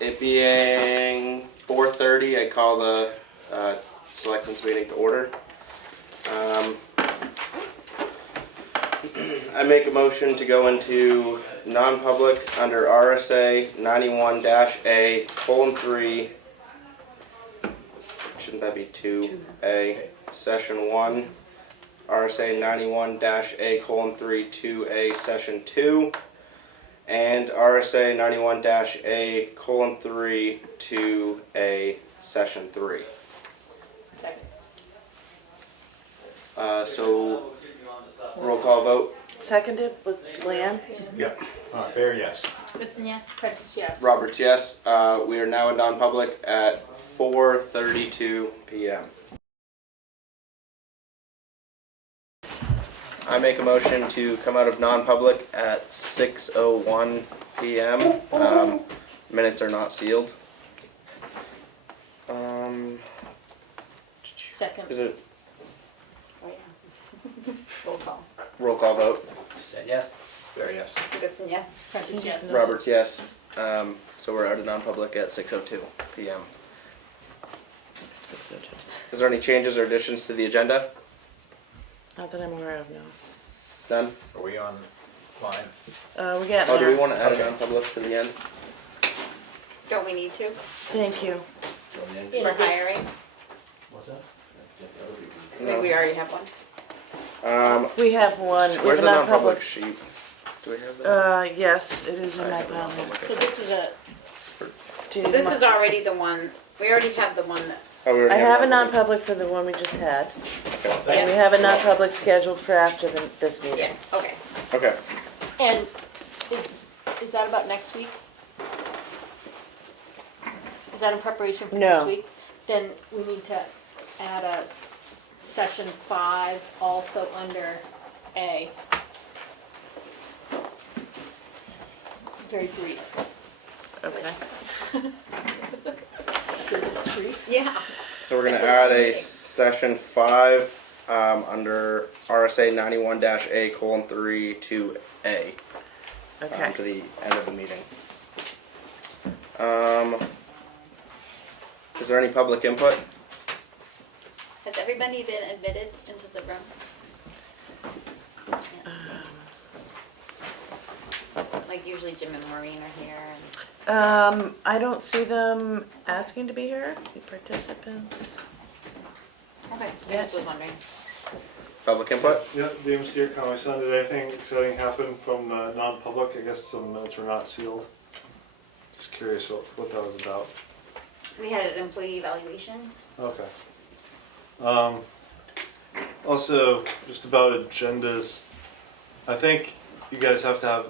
It being 4:30, I call the Selectmen's meeting to order. I make a motion to go into non-public under RSA 91-A:3. Shouldn't that be 2A? Session 1. RSA 91-A:3 2A Session 2. And RSA 91-A:3 2A Session 3. Second. So, roll call vote. Seconded was Leanne. Yeah. Bear, yes. Goodson, yes. Prentice, yes. Roberts, yes. We are now in non-public at 4:32 p.m. I make a motion to come out of non-public at 6:01 p.m. Minutes are not sealed. Second. Is it Oh, yeah. Roll call. roll call vote? You said yes. Bear, yes. Goodson, yes. Prentice, yes. Roberts, yes. So we're out of non-public at 6:02 p.m. 6:02. Is there any changes or additions to the agenda? Not that I'm aware of, no. None? Are we on line? We got Oh, do we there. want to add Okay. a non-public to the end? Don't we need to Thank you. for hiring? What's that? I think we already have one. We have one. Where's We're the not non-public public. sheet? Do we have that? Yes, it is in I my have a pile. non-public. So this is a, Do So you this mi- is already the one, we already have the one that, Oh, we already I have a non-public. non-public for the one we just had. Okay. And we have a non-public scheduled for after this meeting. yeah, okay. Okay. and is that about next week? Is that in preparation for No. next week? Then we need to add a session 5 also under A. Very brief. Okay. Good, it's brief. Yeah. So we're gonna It's a add a meeting. session 5 under RSA 91-A:3 2A Okay. to the end of the meeting. Is there any public input? Has everybody been admitted into the room? Yes. Like usually Jim and Maureen are here and, I don't see them asking to be here. The participants. okay, I just was wondering. Public input? Yeah, James here, Comeau. Did anything exciting happen from the non-public? I guess some minutes were not sealed. Just curious what that was about. We had an employee evaluation. Okay. Also, just about agendas, I think you guys have to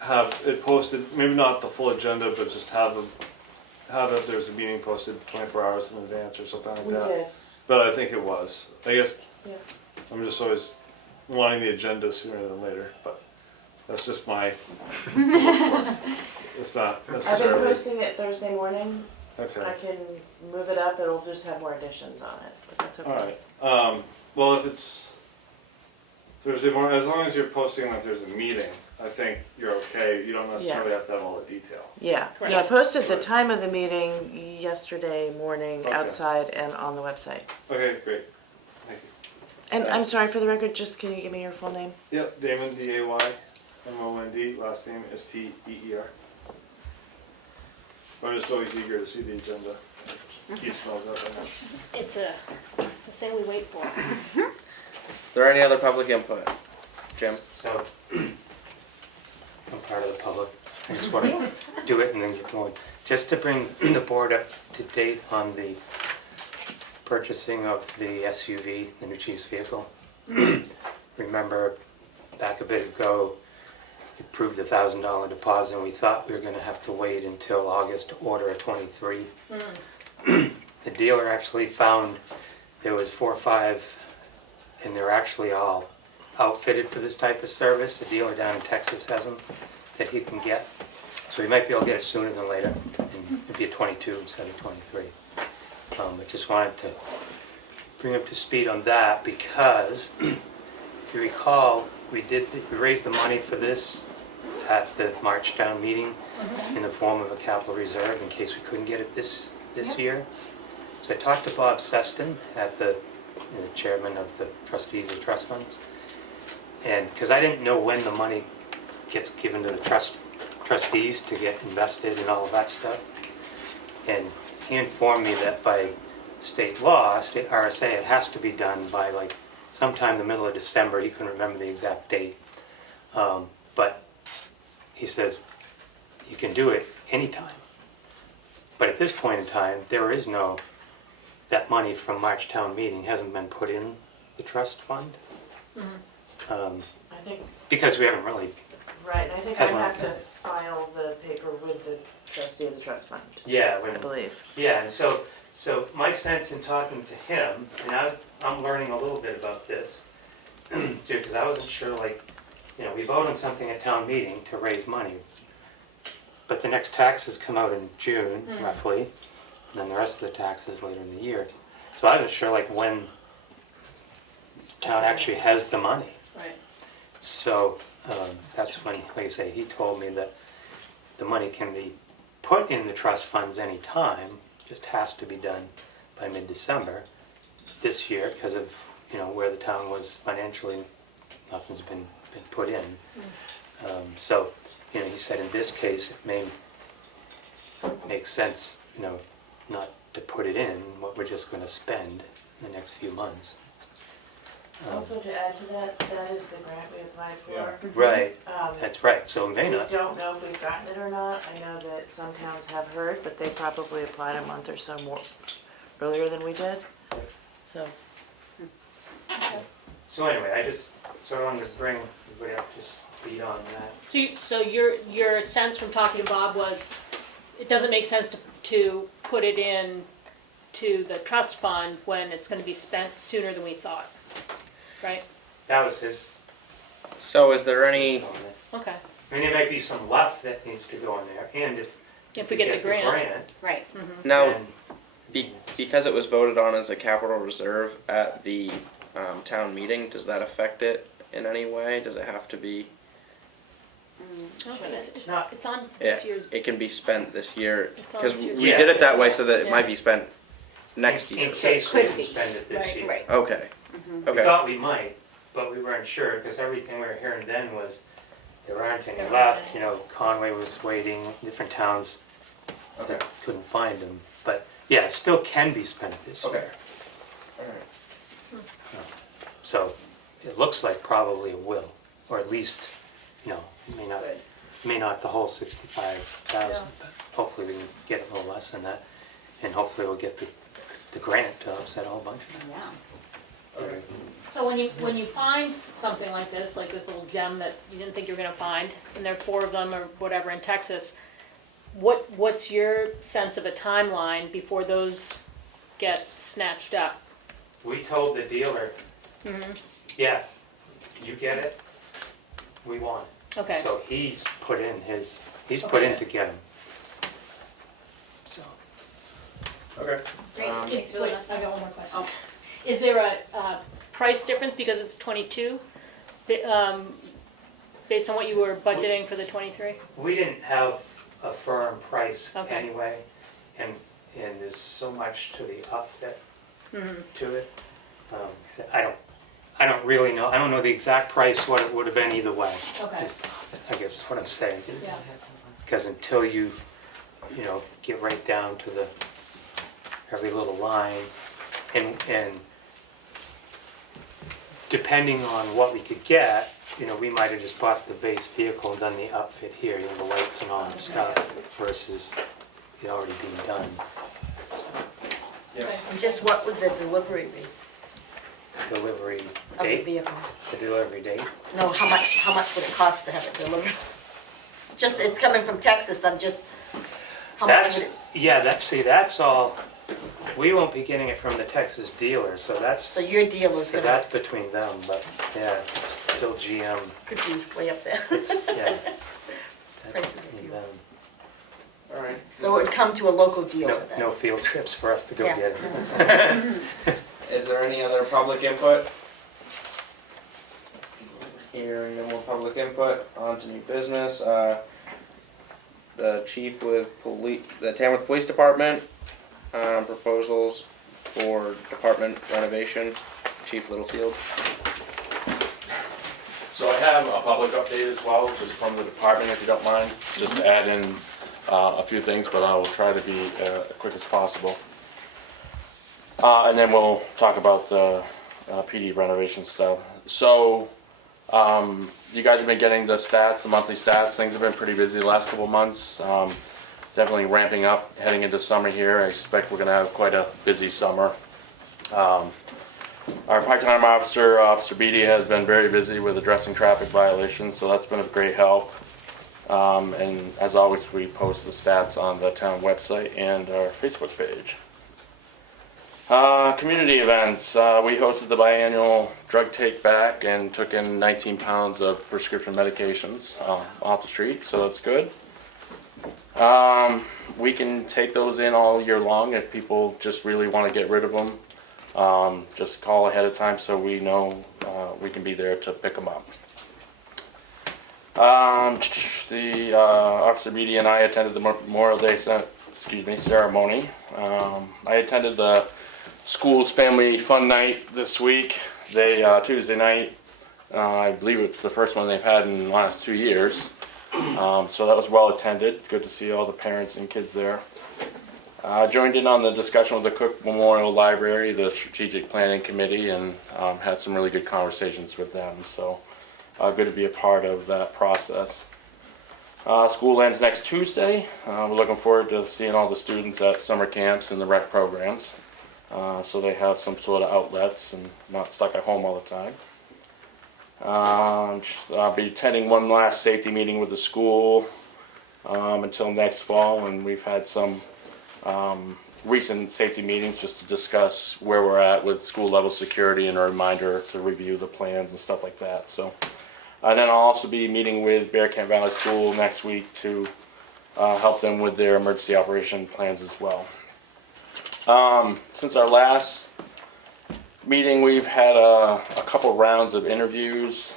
have it posted, maybe not the full agenda, but just have it, there's a meeting posted 24 hours in advance or something like We that. did. But I think it was. I guess Yeah. I'm just always wanting the agenda sooner than later, but that's just my. It's not I've been necessarily. posting it Thursday morning. I Okay. can move it up. It'll just have more additions on it, but that's okay. All right. Well, if it's Thursday morning, as long as you're posting that there's a meeting, I think you're okay. You don't necessarily have to have all the detail. Yeah. Correct. Yeah. I posted the time of the meeting yesterday morning Okay. outside and on the website. Okay, great. Thank you. And I'm sorry for the record. Just can you give me your full name? Yep, Damon, DAYMOND, last name STEER. I'm just always eager to see the agenda. He smells that right now. It's a thing we wait for. Is there any other public input? Jim? So, I'm part of the public. I just want to do it and then get going. Just to bring the board up to date on the purchasing of the SUV, the new chief's vehicle. Remember, back a bit ago, we approved a $1,000 deposit and we thought we were going to have to wait until August to order a 23. The dealer actually found there was 4 or 5 and they're actually all outfitted for this type of service. The dealer down in Texas has them that he can get. So he might be able to get it sooner than later. And it'd be a 22 instead of 23. I just wanted to bring up to speed on that because if you recall, we raised the money for this at the March town meeting in the form of a capital reserve in case we couldn't get it this year. So I talked to Bob Seston at the chairman of the trustees of trust funds. And, because I didn't know when the money gets given to the trustees to get invested and all of that stuff. And he informed me that by state law, state RSA, it has to be done by like sometime the middle of December. He couldn't remember the exact date. But he says you can do it anytime. But at this point in time, there is no, that money from March town meeting hasn't been put in the trust fund. I think, Because we haven't really, right, I think I have to file the paper with the trustee of the trust fund, yeah, I believe. yeah, and so my sense in talking to him, and I'm learning a little bit about this, too, because I wasn't sure, like, we vote on something at town meeting to raise money, but the next taxes come out in June, roughly, and then the rest of the taxes later in the year. So I wasn't sure, like, when the town actually has the money. Right. So that's when, like I say, he told me that the money can be put in the trust funds any time, just has to be done by mid-December this year because of where the town was financially. Nothing's been put in. So he said in this case it may make sense not to put it in what we're just going to spend in the next few months. Also to add to that, that is the grant we applied for. Right, Um, that's right, so it may We not. don't know if we've gotten it or not. I know that some towns have heard, but they probably applied a month or so more earlier than we did. So, So anyway, I just sort of wanted to bring everybody up to speed on that. So your sense from talking to Bob was, it doesn't make sense to put it in to the trust fund when it's gonna be spent sooner than we thought, right? That was his So is there any, on it. Okay, I mean, there might be some left that needs to go in there, and if we get the grant. Right. now, then because it was voted on as a capital reserve at the town meeting, does that affect it in any way? Does it have to be, Okay, it's Not- it's on yeah, this year's, it can be spent this year? It's on Because this year's- we Yeah. did it that way so that it Yeah. might be spent next in year. case we Could didn't be. spend it this Right, year. Right. Okay, We okay, thought we might, but we weren't sure, because everything we were hearing then was there aren't any There left, aren't Conway was waiting, different towns said Okay. couldn't find them. But yeah, it still can be spent this year. okay. Alright. So it looks like probably it will, or at least, Good. may not the whole 65,000, Yeah. but hopefully we can get a little less than that. And hopefully we'll get the grant to offset a whole bunch of that. Yeah. So when you find something like this little gem that you didn't think you were gonna find, and there are 4 of them or whatever in Texas, what's your sense of a timeline before those get snatched up? We told the dealer, yeah, you get it, we want it. Okay, So he's put in put in Okay. to get them. So, Okay. Great, thanks for Wait, letting us I know. got one more question. Is there a price difference because it's 22, based on what you were budgeting for the 23? we didn't have a firm price Okay. anyway, and there's so much to the upfit to it. So I don't really know, I don't know the exact price, what it would have been either way. Okay. I guess is what I'm saying. Yeah. Because until you get right down to every little line, and depending on what we could get, we might have just bought the base vehicle and done the upfit here, the lights and all that stuff, versus it already being done. So, Yes. And just what would the delivery be delivery of the date, vehicle? the delivery date. No, how much would it cost to have it delivered? Just, it's coming from Texas, I'm just, how much That's, would it? yeah, that's all, we won't be getting it from the Texas dealer, so So your deal is so gonna, that's between them, but yeah, it's still GM. could be way up there. It's, yeah. That's Prices of between fuel. them. Alright. So it would come to a local dealer then? No field trips for us to go Yeah. get it. Is there any other public input? Hearing no more public input, on to new business. The chief with the Tamworth Police Department, proposals for department renovation, Chief Littlefield. So I have a public update as well, just from the department, if you don't mind, just to add in a few things, but I will try to be as quick as possible. And then we'll talk about the PD renovation stuff. So, you guys have been getting the stats, the monthly stats. Things have been pretty busy the last couple of months. Definitely ramping up, heading into summer here. I expect we're going to have quite a busy summer. Our part-time officer, Officer Beatty, has been very busy with addressing traffic violations, so that's been a great help. And as always, we post the stats on the town website and our Facebook page. Community events. We hosted the biannual drug take back and took in 19 pounds of prescription medications off the street, so that's good. We can take those in all year long if people just really want to get rid of them. Just call ahead of time so we know we can be there to pick them up. Officer Beatty and I attended the Memorial Day ceremony. I attended the school's family fun night this week. Tuesday night, I believe it's the first one they've had in the last 2 years. So that was well attended. Good to see all the parents and kids there. Joined in on the discussion with the Cook Memorial Library, the Strategic Planning Committee, and had some really good conversations with them. So good to be a part of that process. School ends next Tuesday. We're looking forward to seeing all the students at summer camps and the rec programs. So they have some sort of outlets and not stuck at home all the time. I'll be attending one last safety meeting with the school until next fall, and we've had some recent safety meetings just to discuss where we're at with school level security and a reminder to review the plans and stuff like that. So, and then I'll also be meeting with Bear Camp Valley School next week to help them with their emergency operation plans as well. Since our last meeting, we've had a couple rounds of interviews.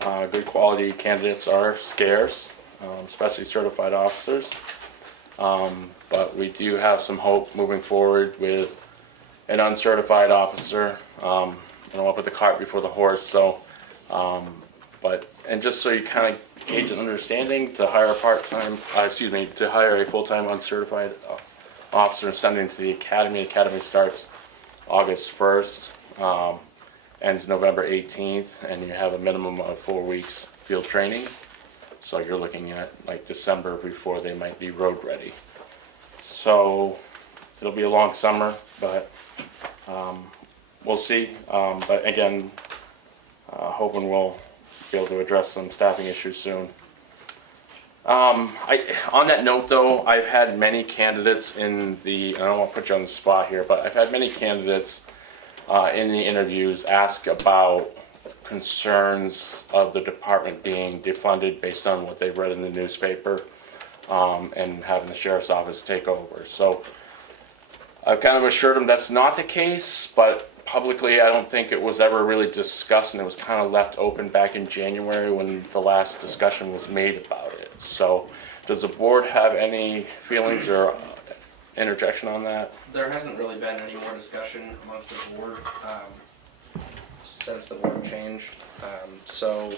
Good quality candidates are scarce, especially certified officers. But we do have some hope moving forward with an uncertified officer. I don't want to put the cart before the horse. So, and just so you kind of gauge an understanding, to hire to hire a full-time uncertified officer and send him to the academy. The academy starts August 1st, ends November 18th, and you have a minimum of 4 weeks field training. So you're looking at like December before they might be road ready. So it'll be a long summer, but we'll see. But again, hoping we'll be able to address some staffing issues soon. On that note though, I've had many candidates in I don't want to put you on the spot here, but I've had many candidates in the interviews ask about concerns of the department being defunded based on what they've read in the newspaper and having the sheriff's office take over. So I've kind of assured them that's not the case, but publicly I don't think it was ever really discussed, and it was kind of left open back in January when the last discussion was made about it. So does the board have any feelings or interjection on that? There hasn't really been any more discussion amongst the board since the board changed. So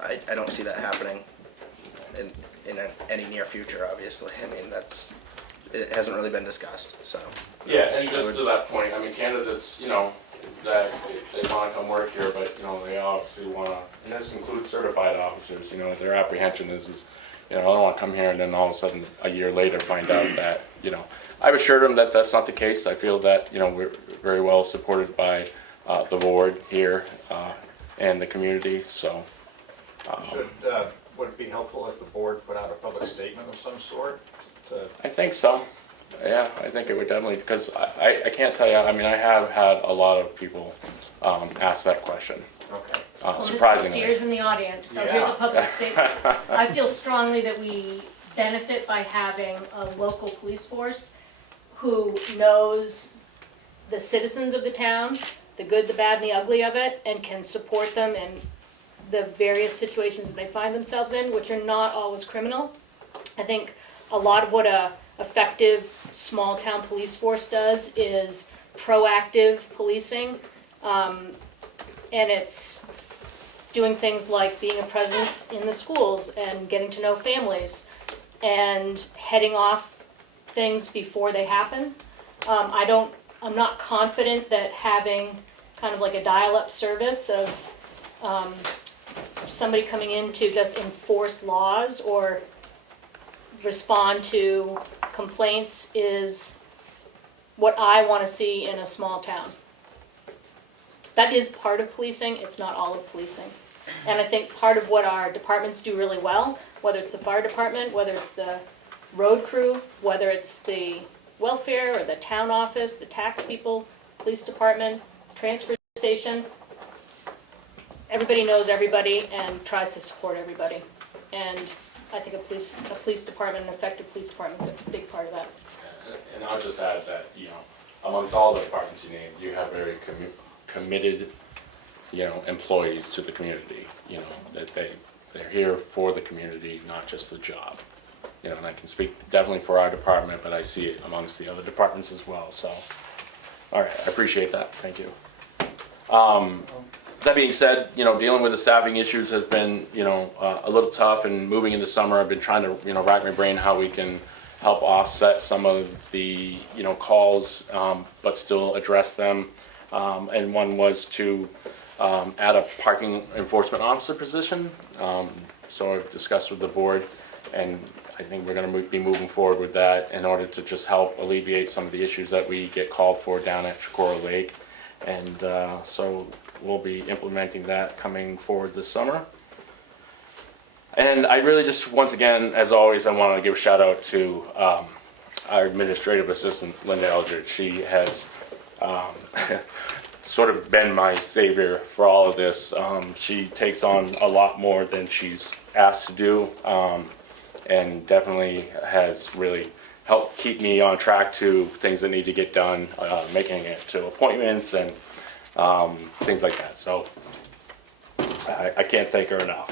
I don't see that happening in any near future, obviously. I mean, it hasn't really been discussed, so. Yeah, and just to that point, I mean, candidates, that they want to come work here, but, they obviously want to, and this includes certified officers, their apprehension is, I don't want to come here and then all of a sudden, a year later, find out that, I've assured them that that's not the case. I feel that, we're very well supported by the board here and the community, so. Would it be helpful if the board put out a public statement of some sort? I think so. Yeah, I think it would definitely, because I can't tell you, I mean, I have had a lot of people ask that question. Okay. Well, Surprisingly. Mr. Steers in the audience, so here's a public statement. I feel strongly that we benefit by having a local police force who knows the citizens of the town, the good, the bad, and the ugly of it, and can support them and the various situations that they find themselves in, which are not always criminal. I think a lot of what a effective small town police force does is proactive policing, and it's doing things like being a presence in the schools and getting to know families and heading off things before they happen. I'm not confident that having kind of like a dial-up service of somebody coming in to just enforce laws or respond to complaints is what I want to see in a small town. That is part of policing, it's not all of policing. And I think part of what our departments do really well, whether it's the fire department, whether it's the road crew, whether it's the welfare or the town office, the tax people, police department, transfer station, everybody knows everybody and tries to support everybody. And I think a police department, an effective police department is a big part of that. And I'll just add that, amongst all the departments you named, you have very committed, employees to the community, that they're here for the community, not just the job. And I can speak definitely for our department, but I see it amongst the other departments as well, so. All right, I appreciate that, thank you. That being said, dealing with the staffing issues has been, a little tough, and moving into summer, I've been trying to, rack my brain how we can help offset some of the, calls, but still address them. And one was to add a parking enforcement officer position. So I've discussed with the board, and I think we're going to be moving forward with that in order to just help alleviate some of the issues that we get called for down at Chicora Lake. And so we'll be implementing that coming forward this summer. And I really just, once again, as always, I want to give a shout out to our administrative assistant, Linda Eldridge. She has sort of been my savior for all of this. She takes on a lot more than she's asked to do, and definitely has really helped keep me on track to things that need to get done, making it to appointments and things like that. So I can't thank her enough.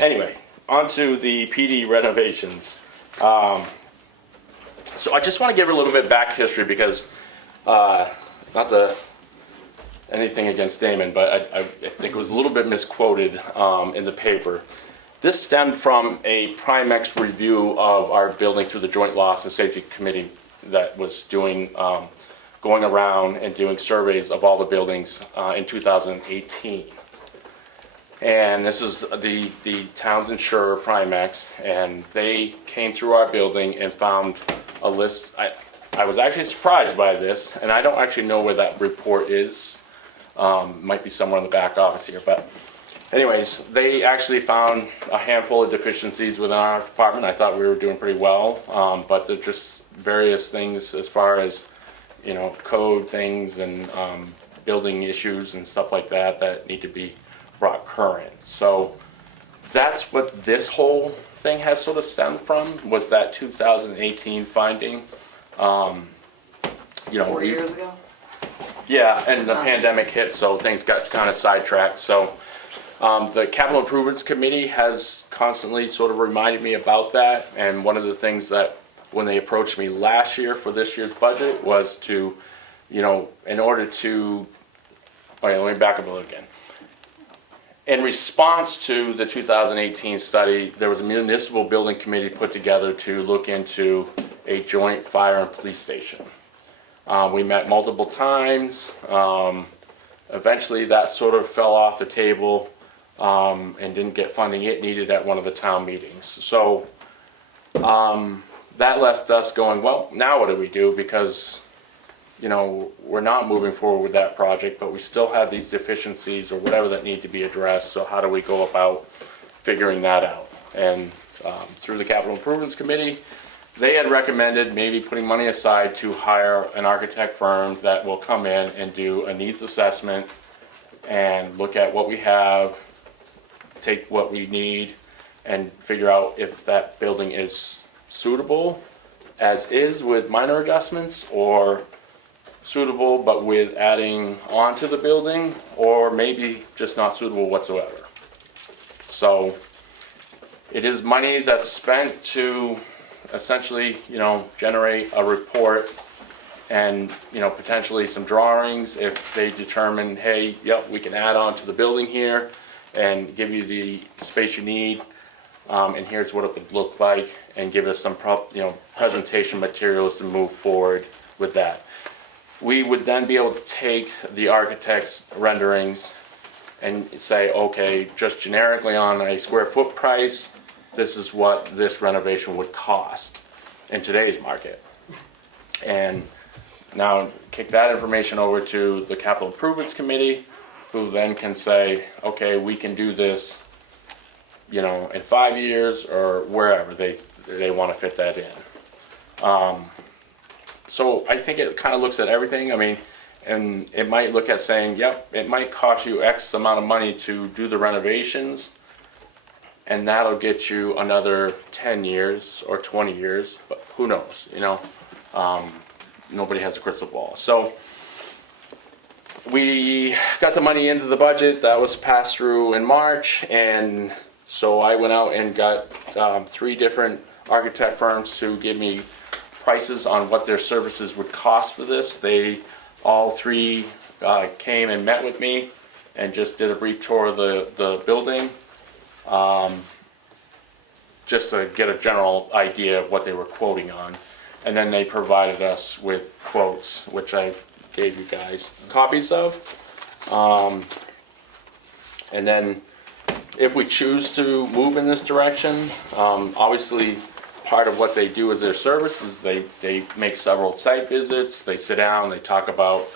Anyway, on to the PD renovations. So I just want to give a little bit back history because, not to anything against Damon, but I think it was a little bit misquoted in the paper. This stemmed from a Primex review of our building through the Joint Loss and Safety Committee that was doing, going around and doing surveys of all the buildings in 2018. And this is the town's insurer, Primex, and they came through our building and found a list. I was actually surprised by this, and I don't actually know where that report is. Might be somewhere in the back office here, but anyways, they actually found a handful of deficiencies within our department. I thought we were doing pretty well, but they're just various things as far as, code things and building issues and stuff like that that need to be brought current. So that's what this whole thing has sort of stemmed from, was that 2018 finding. 4 years ago? Yeah, and the pandemic hit, so things got kind of sidetracked. So the Capital Improvements Committee has constantly sort of reminded me about that. And one of the things that when they approached me last year for this year's budget was to, in order to, let me back up a little again. In response to the 2018 study, there was a municipal building committee put together to look into a joint fire and police station. We met multiple times. Eventually that sort of fell off the table and didn't get funding it needed at one of the town meetings. So that left us going, well, now what do we do? Because we're not moving forward with that project, but we still have these deficiencies or whatever that need to be addressed. So how do we go about figuring that out? And through the Capital Improvements Committee, they had recommended maybe putting money aside to hire an architect firm that will come in and do a needs assessment and look at what we have, take what we need, and figure out if that building is suitable as is with minor adjustments, or suitable but with adding on to the building, or maybe just not suitable whatsoever. So it is money that's spent to essentially, generate a report and, potentially some drawings if they determine, hey, yep, we can add on to the building here and give you the space you need, and here's what it would look like, and give us some presentation materials to move forward with that. We would then be able to take the architect's renderings and say, okay, just generically on a square foot price, this is what this renovation would cost in today's market. And now kick that information over to the Capital Improvements Committee, who then can say, okay, we can do this, in 5 years or wherever they want to fit that in. So I think it kind of looks at everything. I mean, and it might look at saying, yep, it might cost you X amount of money to do the renovations, and that'll get you another 10 years or 20 years, but who knows, nobody has a crystal ball. So we got the money into the budget, that was passed through in March, and so I went out and got 3 different architect firms to give me prices on what their services would cost for this. They all 3 came and met with me and just did a brief tour of the building, just to get a general idea of what they were quoting on. And then they provided us with quotes, which I gave you guys copies of. And then if we choose to move in this direction, obviously part of what they do as their service is they make several site visits, they sit down, they talk about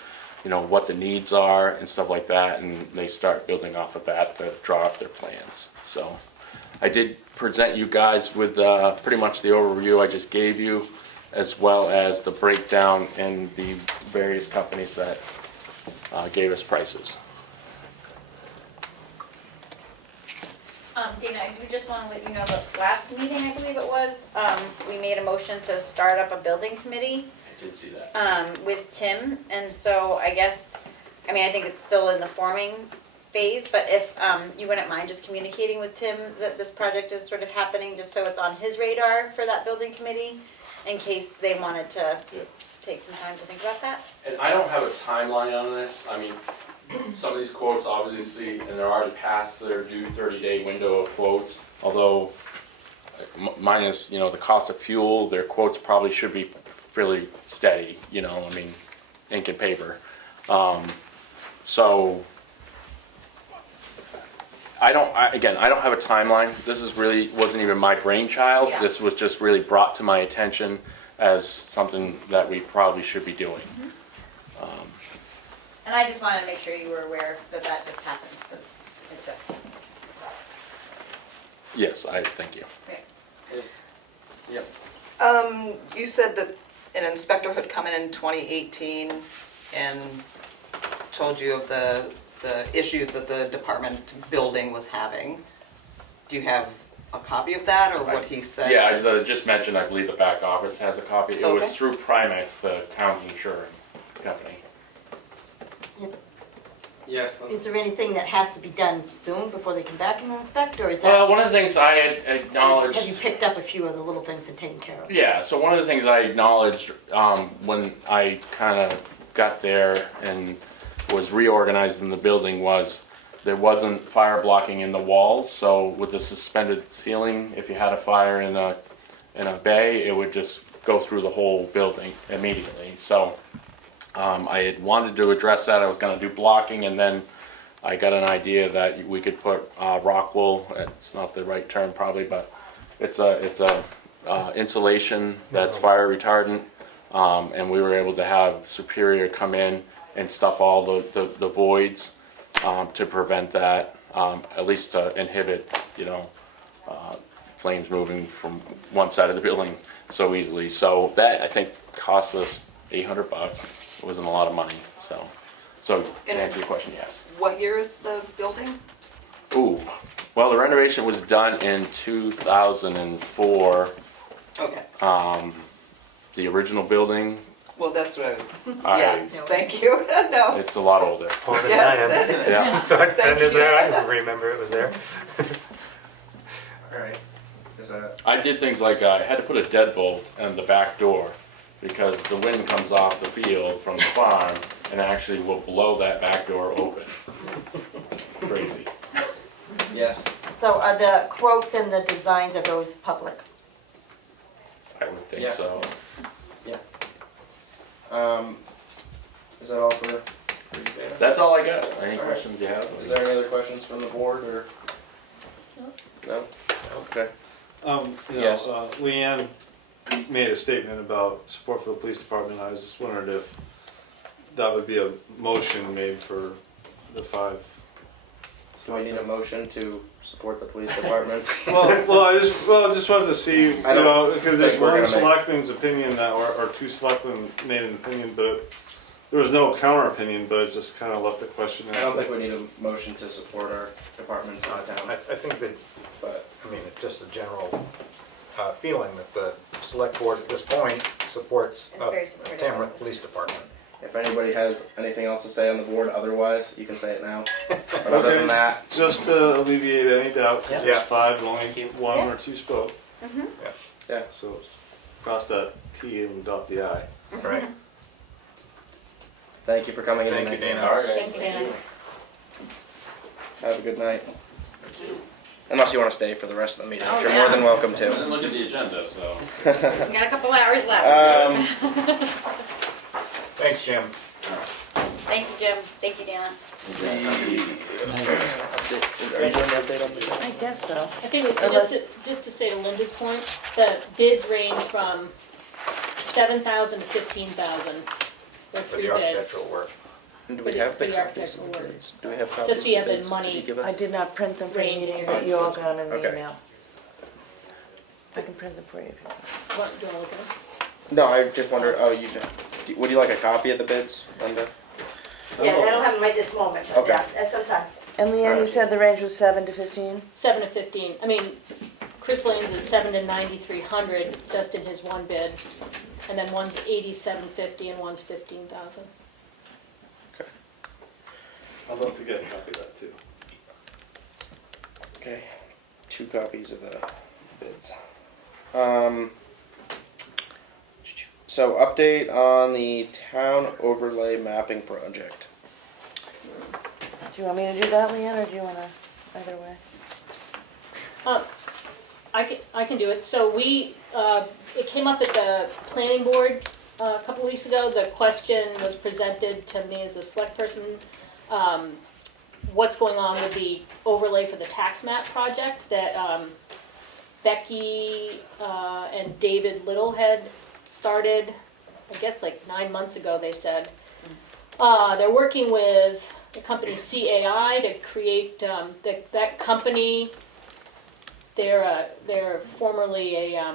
what the needs are and stuff like that, and they start building off of that to draw up their plans. So I did present you guys with pretty much the overview I just gave you, as well as the breakdown and the various companies that gave us prices. Dana, I do just want to let you know that last meeting, I believe it was, we made a motion to start up a building committee I did see that. with Tim, and so I think it's still in the forming phase, but if you wouldn't mind just communicating with Tim that this project is sort of happening, just so it's on his radar for that building committee, in case they wanted to take some time to think about that. And I don't have a timeline on this. I mean, some of these quotes obviously, and they're already past their due 30-day window of quotes, although minus, the cost of fuel, their quotes probably should be fairly steady, ink and paper. So I don't have a timeline. This wasn't even my brainchild. Yeah. This was just really brought to my attention as something that we probably should be doing. And I just wanted to make sure you were aware that that just happened, because it just, Yes, thank you. Yep. You said that an inspector had come in 2018 and told you of the issues that the department building was having. Do you have a copy of that, or what he said? Yeah, as I just mentioned, I believe the back office has a copy. It was Okay. through Primex, the town's insurance company. Yes. Is there anything that has to be done soon before they come back and inspect, or is Well, that? one of the things I had acknowledged. Have you picked up a few of the little things and taken care of? Yeah, so one of the things I acknowledged when I kind of got there and was reorganizing the building was there wasn't fire blocking in the walls. So with the suspended ceiling, if you had a fire in a bay, it would just go through the whole building immediately. So I had wanted to address that. I was going to do blocking, and then I got an idea that we could put rock wool. It's not the right term probably, but it's a insulation that's fire retardant, and we were able to have Superior come in and stuff all the voids to prevent that, at least to inhibit flames moving from one side of the building so easily. So that I think cost us $800. It wasn't a lot of money. So to answer your question, yes. What year is the building? Ooh, well, the renovation was done in 2004. Okay, The original building, well, that's what I was, I- yeah, thank you, no, it's a lot older. Older than I am. yes. Yeah. So I Thank was there, you. I remember it was there. Is that, I did things like I had to put a deadbolt in the back door because the wind comes off the field from the farm and actually will blow that back door open. Crazy. yes, So are the quotes and the designs, are those public? I would think Yeah. so. is that all for you, Dana? That's all I got. Any All right. questions you have? Is there any other questions from the board, or? No? Okay. Yes. Leanne made a statement about support for the police department. I was just wondering if that would be a motion made for the 5. So we need a motion to support the police department. I just wanted to see, I don't because there's think we're one gonna make- selectman's opinion that, or 2 selectmen made an opinion, but there was no counter opinion, but it just kind of left the question. I don't think we need a motion to support our departments in I town, think that, but I mean, it's just a general feeling that the select board at this point supports It's very supportive. Tamworth Police Department. if anybody has anything else to say on the board otherwise, you can say it now. But other than that, Just to alleviate any doubt, 'cause Yeah. there's 5, only one Yeah. or 2 spoke. yeah. So cross that T and dot the I. Right. Thank you for coming in. Thank you, tonight. Dana. All right, guys. Thank you, Dana. Have a good night. Unless you want to stay for the rest of the meeting, Oh, you're yeah. more than welcome I to. didn't look at the agenda, so. We got a couple hours left. Thanks, Jim. Thank you, Jim. Thank you, Dana. Are you doing the update on the? I guess so. I think, Unless- just to say to Linda's point, the bids range from 7,000 to 15,000. There are For 3 the bids. architectural work. Do For we the- have for the the copies architectural of the work. bids? Do we have copies? Just so you of the have the bids? money. Did you give I us? did not print them for the Range meeting, here. but you all got them in the Okay. email. I can print them for you if you want. Do you want to look at them? No, I just wondered, would you like a copy of the bids, Linda? Yeah, I don't have them right this moment, but Okay. yeah, at some time. And Leanne, you Alright. said the range was 7 to 15? 7 to 15. I mean, Chris Lane's is 7 to 9,300 just in his one bid. And then one's 8750 and one's 15,000. I'd love to get a copy of that too. Okay, 2 copies of the bids. So update on the town overlay mapping project. Do you want me to do that, Leanne, or do you want to, either way? I can do it. So it came up at the planning board a couple weeks ago. The question was presented to me as a select person. What's going on with the overlay for the tax map project that Becky and David Little had started, I guess like 9 months ago, they said. They're working with the company CAI to create, that company, they're formerly a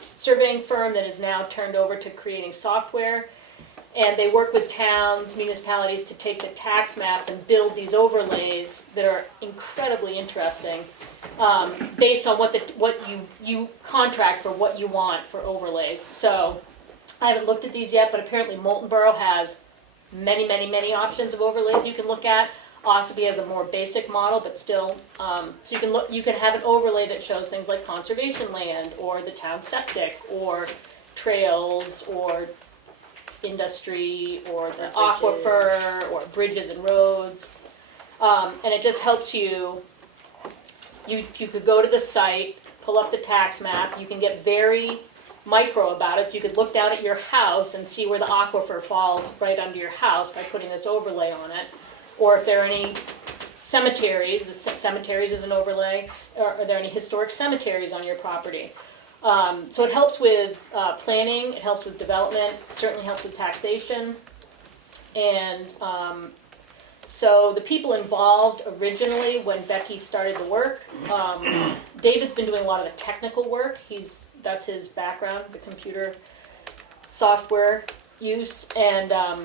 surveying firm that is now turned over to creating software. And they work with towns, municipalities to take the tax maps and build these overlays that are incredibly interesting, based on what you contract for what you want for overlays. So I haven't looked at these yet, but apparently Molten Borough has many options of overlays you can look at. Ossipee has a more basic model, but still, so you can have an overlay that shows things like conservation land, or the town septic, or trails, or industry, or the aquifer, or bridges and roads. And it just helps you could go to the site, pull up the tax map, you can get very micro about it, so you could look down at your house and see where the aquifer falls right under your house by putting this overlay on it. Or if there are any cemeteries, the cemeteries is an overlay, or are there any historic cemeteries on your property? So it helps with planning, it helps with development, certainly helps with taxation. And so the people involved originally, when Becky started the work, David's been doing a lot of the technical work. That's his background, the computer software use. And I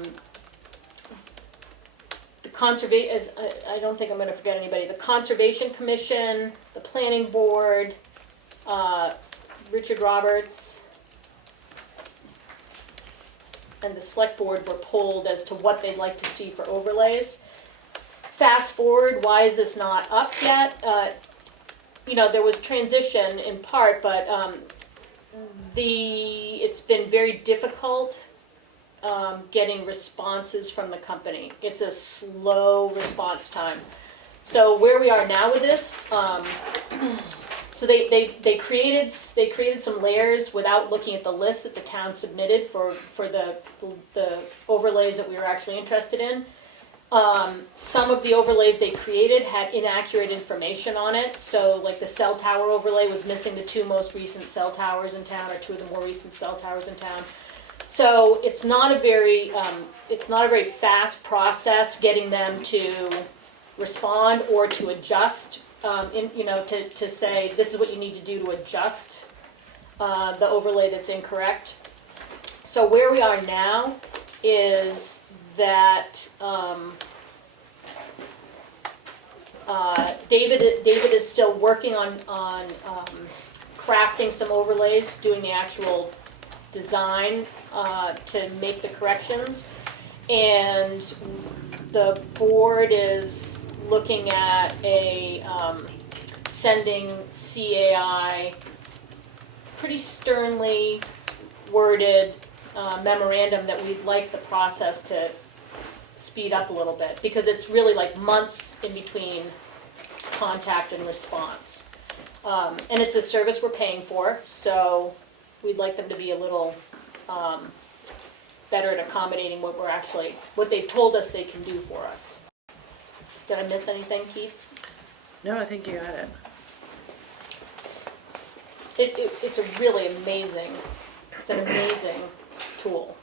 don't think I'm going to forget anybody. The Conservation Commission, the Planning Board, Richard Roberts, and the Select Board were polled as to what they'd like to see for overlays. Fast forward, why is this not up yet? there was transition in part, but it's been very difficult getting responses from the company. It's a slow response time. So where we are now with this, so they created some layers without looking at the list that the town submitted for the overlays that we were actually interested in. Some of the overlays they created had inaccurate information on it. So like the cell tower overlay was missing the two most recent cell towers in town, or two of the more recent cell towers in town. So it's not a very fast process getting them to respond or to adjust, to say this is what you need to do to adjust the overlay that's incorrect. So where we are now is that David is still working on crafting some overlays, doing the actual design to make the corrections, and the board is looking at sending CAI pretty sternly worded memorandum that we'd like the process to speed up a little bit, because it's really like months in between contact and response. And it's a service we're paying for, so we'd like them to be a little better at accommodating what they've told us they can do for us. Did I miss anything, Keats? No, I think you got it. It's a really amazing, it's an amazing tool.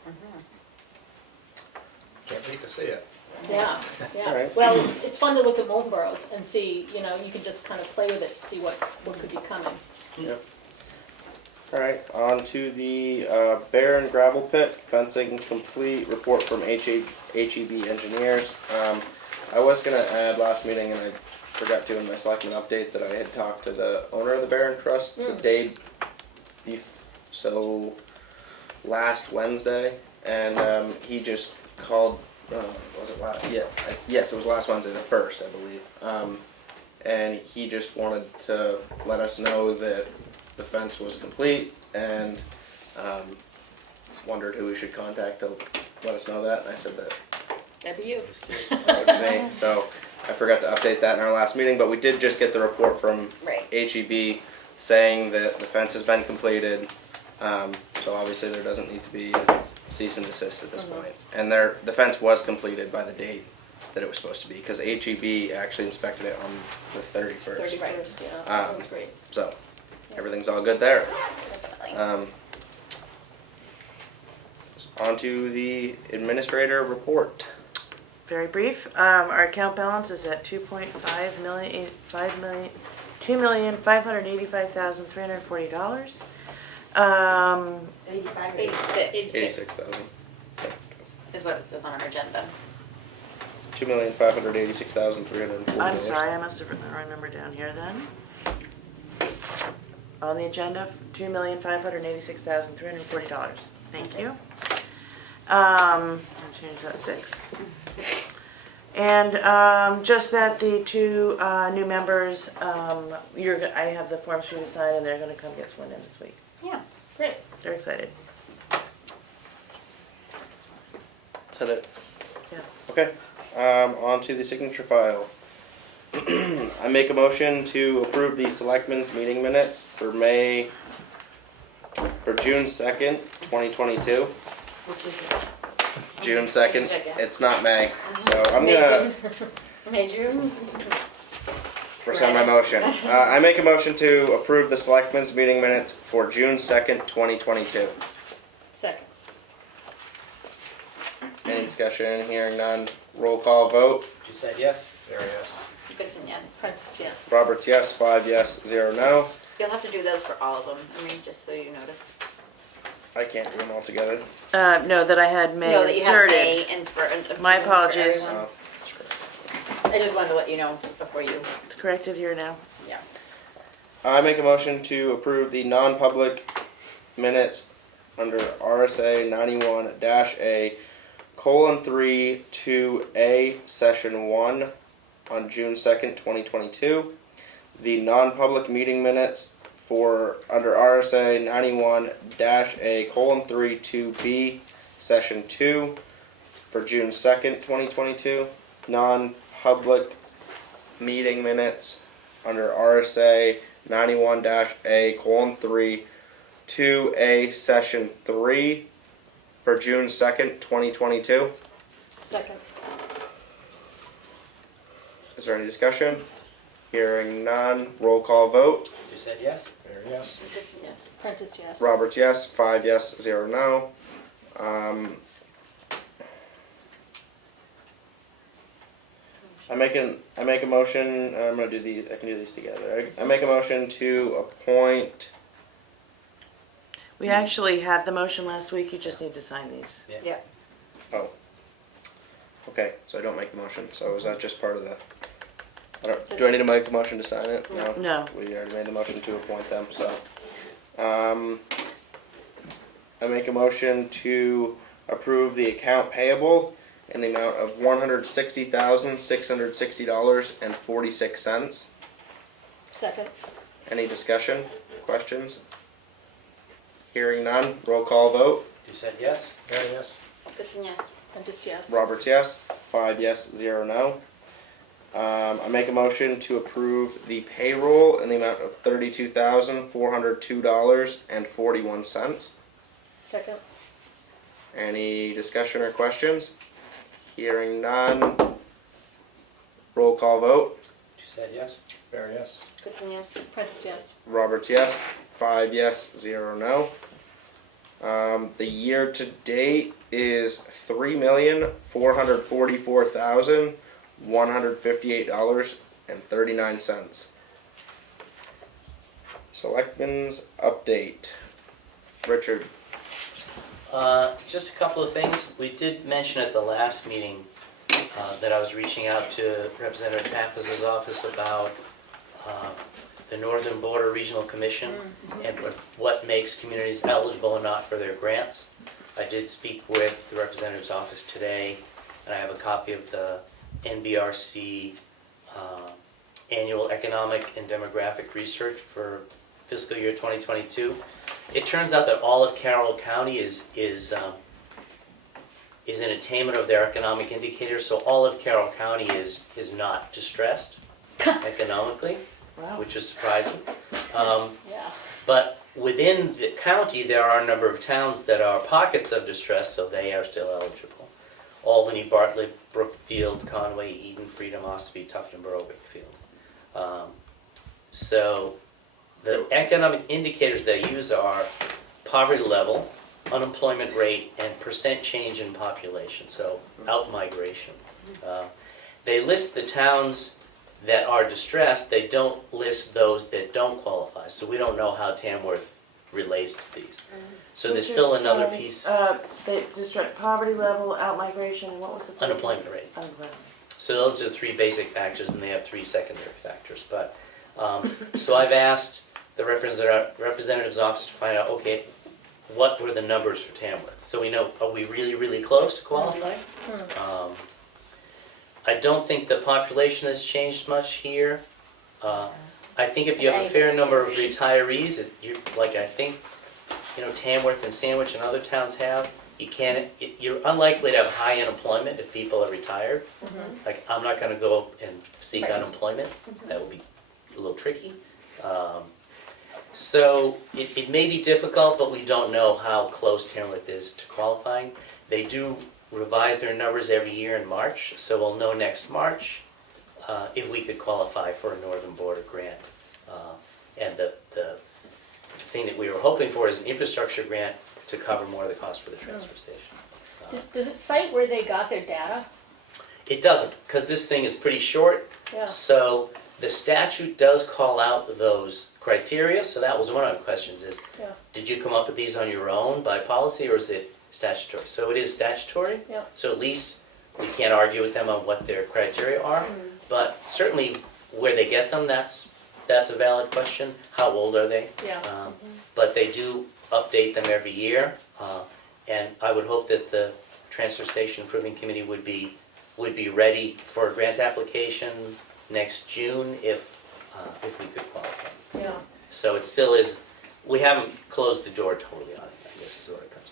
Can't wait to see it. Yeah. Alright. Well, it's fun to look at molten burrows and see, you can just kind of play with it to see what could be coming. Yep. Alright, on to the Bear and Gravel Pit, fencing complete, report from HEB engineers. I was going to add last meeting, and I forgot to in my Selectmen update, that I had talked to the owner of the Bear and Trust the day last Wednesday, and he just called, was it last, yes, it was last Wednesday, the 1st, I believe, and he just wanted to let us know that the fence was complete, and wondered who we should contact to let us know that, and I said that That'd be you. would be me. So I forgot to update that in our last meeting, but we did just get the report from Right. HEB saying that the fence has been completed. So obviously there doesn't need to be a cease and desist at this point. And the fence was completed by the date that it was supposed to be, because HEB actually inspected it on the 31st. 31st, yeah, that was great. So everything's all good there. Definitely. On to the administrator report. Very brief. Our account balance is at $2,585,340. 86 $86,000. is what it says on our agenda. $2,586,340. I'm sorry, I must have written the wrong number down here then. On the agenda, $2,586,340. Thank you. I'll change that to 6. And just that the two new members, I have the forms for you to sign, and they're going to come get sworn in this week. Yeah, great. They're excited. Is that it? Yeah. Okay. On to the signature file. I make a motion to approve the Selectmen's meeting minutes for June 2nd, 2022. Which is it? June 2nd. Check it. It's not May. So I'm gonna Made you? rescind my motion. I make a motion to approve the Selectmen's meeting minutes for June 2nd, 2022. Second. Any discussion? Hearing none. Roll call vote. You said yes? Very yes. Goodson, yes. Prentice, yes. Roberts, yes. 5 yes, 0 no. You'll have to do those for all of them, just so you notice. I can't do them all together. No, that I had May No, that you have inserted. May and for. My for apologies. everyone. Oh. I just wanted to let you know before you, It's corrected here now. yeah. I make a motion to approve the non-public minutes under RSA 91-A:3 2A Session 1 on June 2nd, 2022. the non-public meeting minutes for under RSA 91-A:3 2B, Session 2 for June 2nd, 2022. Non-public meeting minutes under RSA 91-A:3 2A, Session 3 for June 2nd, 2022. Second. Is there any discussion? Hearing none, roll call vote. You said yes? There, yes. Dixon, yes. Prentice, yes. Roberts, yes. 5 yes, 0 no. I make a motion. I'm gonna do these. I can do these together. I make a motion to appoint. We actually had the motion last week, you just need to sign these. Yeah. Oh. Okay, so I don't make the motion. So is that just part of the? Do I need to make a motion to sign it? No. We already made the motion to appoint them. So, I make a motion to approve the account payable in the amount of $160,660.46. Second. Any discussion? Questions? Hearing none. Roll call vote. You said yes? There, yes. Dixon, yes. Prentice, yes. Roberts, yes. 5 yes, 0 no. I make a motion to approve the payroll in the amount of $32,402.41. Second. Any discussion or questions? Hearing none. Roll call vote. You said yes? There, yes. Dixon, yes. Prentice, yes. Roberts, yes. 5 yes, 0 no. The year to date is $3,444,158.39. Selectmen's update. Richard. Just a couple of things. We did mention at the last meeting that I was reaching out to Representative Pappas' office about the Northern Border Regional Commission and what makes communities eligible or not for their grants. I did speak with the representative's office today, and I have a copy of the NBRC annual economic and demographic research for fiscal year 2022. It turns out that all of Carroll County is in attainment of their economic indicators, so all of Carroll County is not distressed economically, Wow. which is surprising. Yeah. But within the county, there are a number of towns that are pockets of distress, so they are still eligible. Albany, Bartlett, Brookfield, Conway, Eden, Freedom, Ossipee, Tufton, Borough, Wakefield. So the economic indicators they use are poverty level, unemployment rate, and percent change in population, so out-migration. They list the towns that are distressed. They don't list those that don't qualify, so we don't know how Tamworth relates to these. So there's still another piece, They distract poverty level, out-migration, and what was the third? unemployment rate. Unemployment. So those are 3 basic factors, and they have 3 secondary factors. But so I've asked the representative's office to find out, okay, what were the numbers for Tamworth? So we know, are we really, really close to qualifying? I don't think the population has changed much here. I think if you have a fair number of retirees, like I think, Tamworth and Sandwich and other towns have, you're unlikely to have high unemployment if people are retired. Like, I'm not gonna go and seek unemployment. That would be a little tricky. So it may be difficult, but we don't know how close Tamworth is to qualifying. They do revise their numbers every year in March, so we'll know next March if we could qualify for a Northern Border grant. And the thing that we were hoping for is an infrastructure grant to cover more of the cost for the transfer station. Does it cite where they got their data? It doesn't, because this thing is pretty short. Yeah. So the statute does call out those criteria, so that was one of the questions is, Yeah. did you come up with these on your own by policy, or is it statutory? So it is statutory, Yeah. so at least we can't argue with them on what their criteria are, but certainly where they get them, that's a valid question. How old are they? Yeah. But they do update them every year, and I would hope that the Transfer Station Improving Committee would be ready for a grant application next June if if we could qualify. Yeah. So it still is, we haven't closed the door totally on it, I guess is what it comes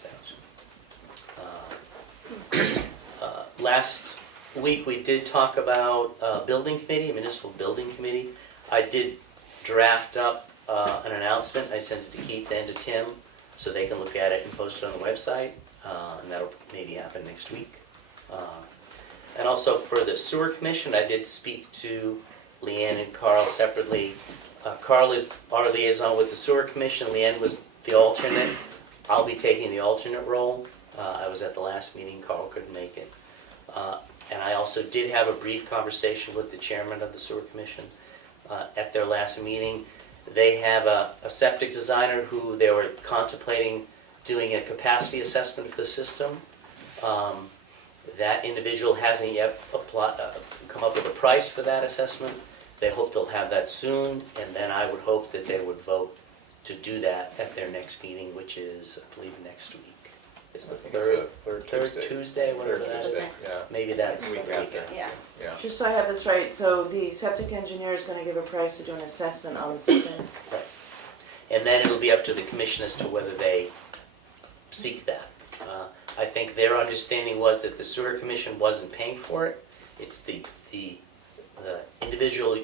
down to. Last week, we did talk about building committee, municipal building committee. I did draft up an announcement. I sent it to Keith and to Tim, so they can look at it and post it on the website, and that'll maybe happen next week. And also for the sewer commission, I did speak to Leanne and Carl separately. Carl is our liaison with the sewer commission, Leanne was the alternate. I'll be taking the alternate role. I was at the last meeting, Carl couldn't make it. And I also did have a brief conversation with the chairman of the sewer commission at their last meeting. They have a septic designer who they were contemplating doing a capacity assessment for the system. That individual hasn't yet come up with a price for that assessment. They hope they'll have that soon, and then I would hope that they would vote to do that at their next meeting, which is, I believe, next week. It's the third Tuesday, what is Third it? Tuesday, yeah. Maybe that's the Week weekend. after. Yeah. Yeah. Just so I have this right, so the septic engineer is gonna give a price to do an assessment on the system? And then it'll be up to the commission as to whether they seek that. I think their understanding was that the sewer commission wasn't paying for it. It's the individual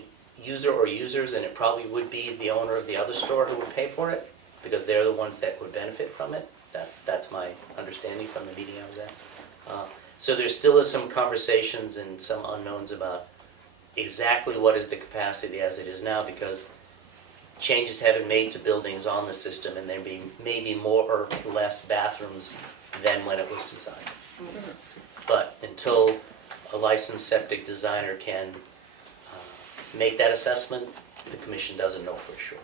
user or users, and it probably would be the owner of the other store who would pay for it, because they're the ones that would benefit from it. That's my understanding from the meeting I was at. So there still is some conversations and some unknowns about exactly what is the capacity as it is now, because changes have been made to buildings on the system, and there may be more or less bathrooms than when it was designed. But until a licensed septic designer can make that assessment, the commission doesn't know for sure.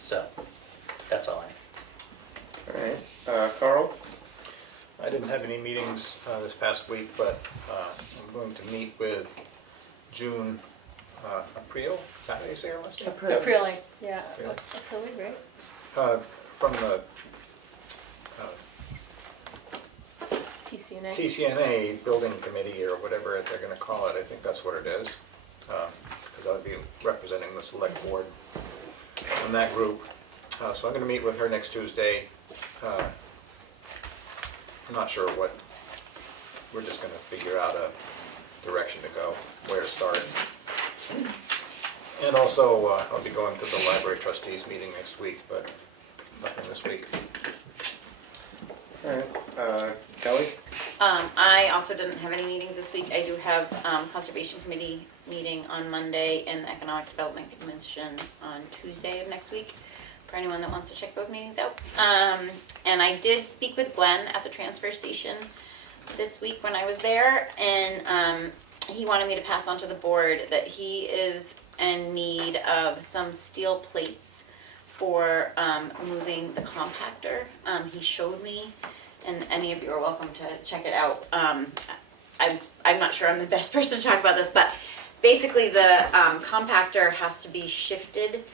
So, that's all I have. Alright, Carl? I didn't have any meetings this past week, but I'm going to meet with June April, is that how you say her last name? Aprilli, yeah, Yeah. Aprilli, right? From the TCNA. TCNA Building Committee, or whatever they're gonna call it, I think that's what it is. Because I'll be representing the select board in that group. So I'm gonna meet with her next Tuesday. I'm not sure what, we're just gonna figure out a direction to go, where to start. And also, I'll be going to the library trustees meeting next week, but nothing this week. Alright, Kelly? I also didn't have any meetings this week. I do have Conservation Committee meeting on Monday and the Economic Development Commission on Tuesday of next week, for anyone that wants to check those meetings out. And I did speak with Glenn at the transfer station this week when I was there, and he wanted me to pass on to the board that he is in need of some steel plates for moving the compactor. He showed me, and any of you are welcome to check it out. I'm not sure I'm the best person to talk about this, but basically the compactor has to be shifted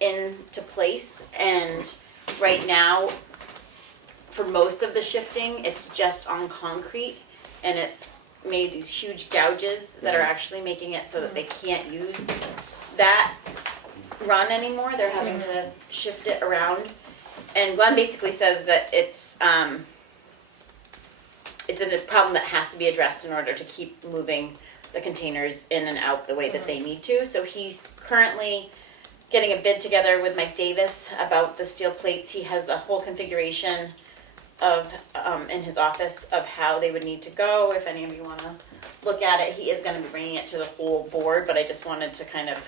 into place, and right now, for most of the shifting, it's just on concrete, and it's made these huge gouges that are actually making it so that they can't use that run anymore. They're having to shift it around, and Glenn basically says that it's a problem that has to be addressed in order to keep moving the containers in and out the way that they need to. So he's currently getting a bid together with Mike Davis about the steel plates. He has a whole configuration of in his office of how they would need to go. If any of you want to look at it, he is going to be bringing it to the whole board, but I just wanted to kind of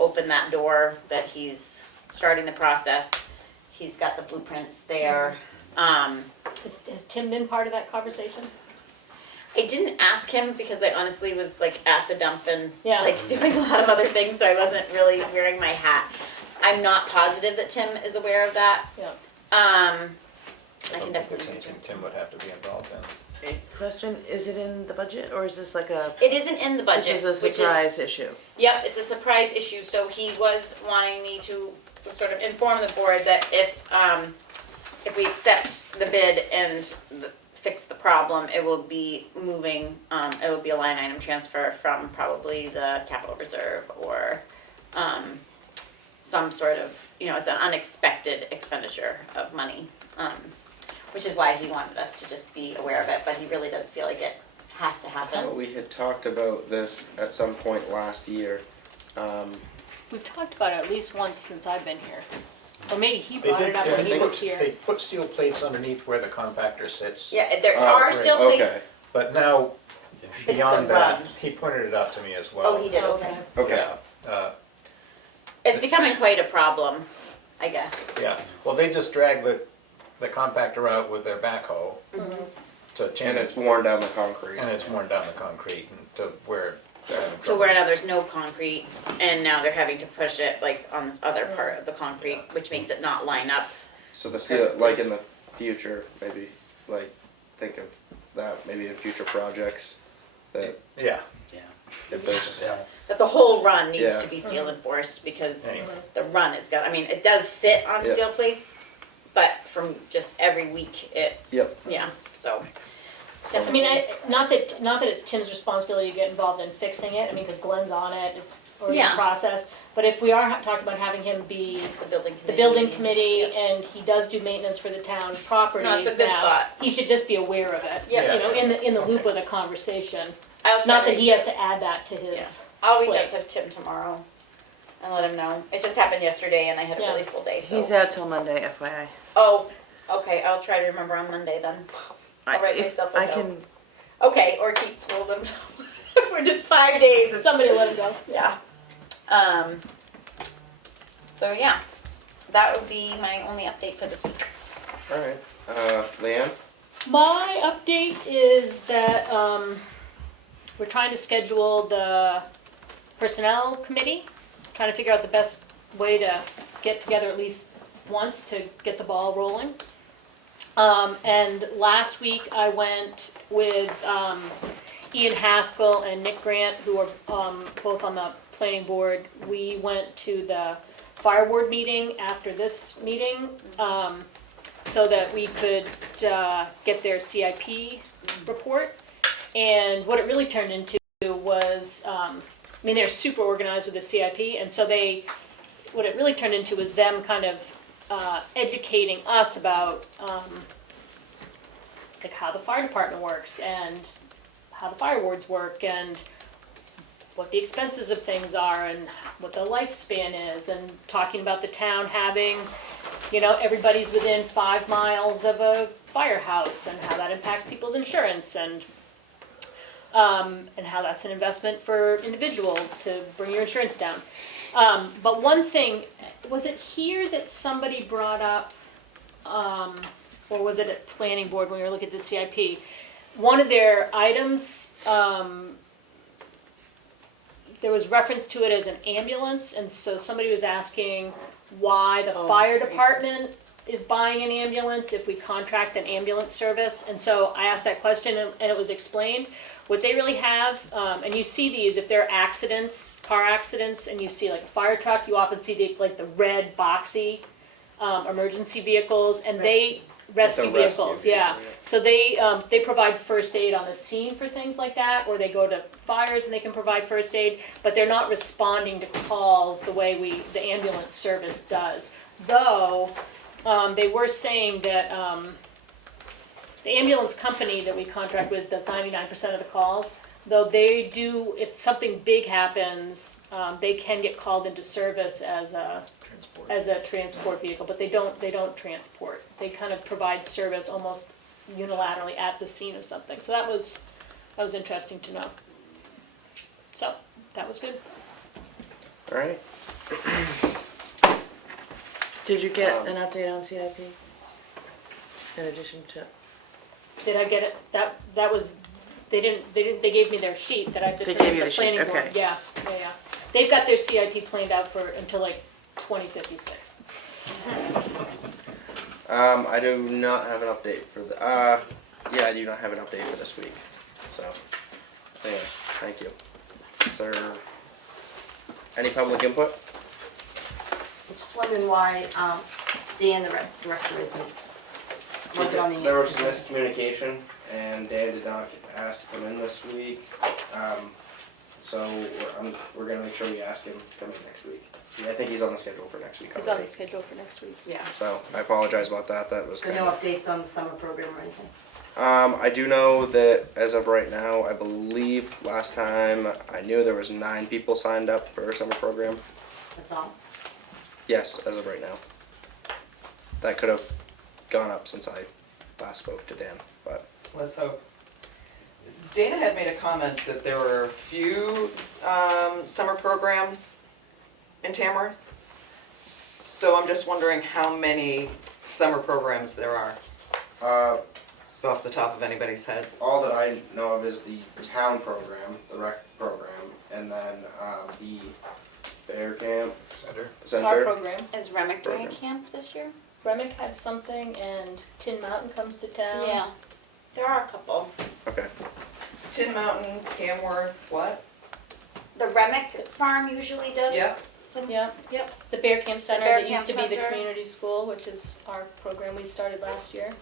open that door that he's starting the process. He's got the blueprints there. Has Tim been part of that conversation? I didn't ask him because I honestly was like at the dump and Yeah. like doing a lot of other things, so I wasn't really wearing my hat. I'm not positive that Tim is aware of that. Yeah. I can definitely. There's anything Tim would have to be involved in. Question, is it in the budget, or is this like a, It isn't in the budget, this is a which surprise issue? Yep, it's a surprise issue, so he was wanting me to sort of inform the board that if we accept the bid and fix the problem, it will be moving, it will be a line item transfer from probably the capital reserve or some sort of, it's an unexpected expenditure of money, which is why he wanted us to just be aware of it, but he really does feel like it has to happen. But we had talked about this at some point last year. We've talked about it at least once since I've been here. Or maybe he They brought did, it up yeah, when he was they here. put steel plates underneath where the compactor sits. Yeah, there Oh, are great, still okay. plates. But now, the beyond that, run. he pointed it out to me as well. Oh, he did, okay. Okay. Yeah, It's becoming quite a problem, I guess. yeah. Well, they just drag the compactor out with their backhoe to change And it, it's worn down the concrete. and it's worn down the concrete and to where they're having To trouble. where now there's no concrete, and now they're having to push it like on this other part of the concrete, which makes it not line up. So the steel, like in the future, maybe, like, think of that, maybe in future projects, that Yeah, if there's, Yeah. That the whole run needs Yeah. to be steel enforced, because Anyway. the run is got, I mean, it does sit on Yeah. steel plates, but from just every week, yeah, so. I mean, not that it's Tim's responsibility to get involved in fixing it, I mean, because Glenn's on it, it's already in Yeah. process. But if we are talking about having him be The building the committee. building committee, and he does do maintenance for the town properties No, it's a good now, thought. he should just be aware of it. Yeah. You know, in the loop of the conversation. I'll try Not to that he has to add that to his. I'll reach plate. out to Tim tomorrow and let him know. It just happened yesterday and I had a Yeah. really full day, so. He's out till Monday, FYI. Oh, okay, I'll try to remember on Monday then. I'll write If myself a I note. can, Okay, or Keats will them know. For just 5 days. it's- Somebody let him go. Yeah. So yeah, that would be my only update for this week. alright. Leanne? My update is that we're trying to schedule the personnel committee, trying to figure out the best way to get together at least once to get the ball rolling. And last week I went with Ian Haskell and Nick Grant, who are both on the planning board. We went to the fire ward meeting after this meeting, so that we could get their CIP report. And what it really turned into was, I mean, they're super organized with the CIP, and so what it really turned into was them kind of educating us about like how the fire department works and how the fire wards work and what the expenses of things are and what the lifespan is, and talking about the town having, everybody's within 5 miles of a firehouse and how that impacts people's insurance, and how that's an investment for individuals to bring your insurance down. But one thing, was it here that somebody brought up, or was it at planning board when we were looking at the CIP? One of their items, there was reference to it as an ambulance, and so somebody was asking why the fire department is buying an ambulance if we contract an ambulance service. And so I asked that question, and it was explained. What they really have, and you see these if they're accidents, car accidents, and you see like a fire truck, you often see the red boxy emergency vehicles, and they rescue It's a rescue vehicles, vehicle, yeah. yeah. So they provide first aid on the scene for things like that, or they go to fires and they can provide first aid, but they're not responding to calls the way the ambulance service does. Though, they were saying that the ambulance company that we contract with does 99% of the calls, though they do, if something big happens, they can get called into service as a transport vehicle, but they don't transport. They kind of provide service almost unilaterally at the scene of something. So that was interesting to know. So that was good. Alright. did you get an update on CIP? In addition to, Did I get it? That was, they gave me their sheet that I did They for gave you the the sheet, planning board. okay. Yeah. They've got their CIP planned out until like 2056. I do not have an update for I do not have an update for this week. So, anyway, thank you. Is there any public input? I'm just wondering why, Dan, the rec director, wasn't on the. There was miscommunication, and Dan did not get asked to come in this week. so we're gonna make sure we ask him to come in next week. Yeah, I think he's on the schedule for next week He's on already. the schedule for next week. Yeah. So I apologize about that. That was So no updates on the summer program or anything? I do know that as of right now, I believe last time I knew there was 9 people signed up for a summer program. That's all? Yes, as of right now. That could have gone up since I last spoke to Dan, but Let's hope. Dana had made a comment that there were a few summer programs in Tamworth. So I'm just wondering how many summer programs there are off the top of anybody's head. all that I know of is the town program, the rec program, and then the bear camp Center. Our center. program, Is Remick doing a Program. camp this year? Remick had something and Tin Mountain comes to town. Yeah, there are a couple. Okay. Tin Mountain, Tamworth, what? The Remick farm usually does Yeah. some. Yeah, Yep. the Bear Camp Center Bear that used to Camp be the Center. community school, which is our program we started last year.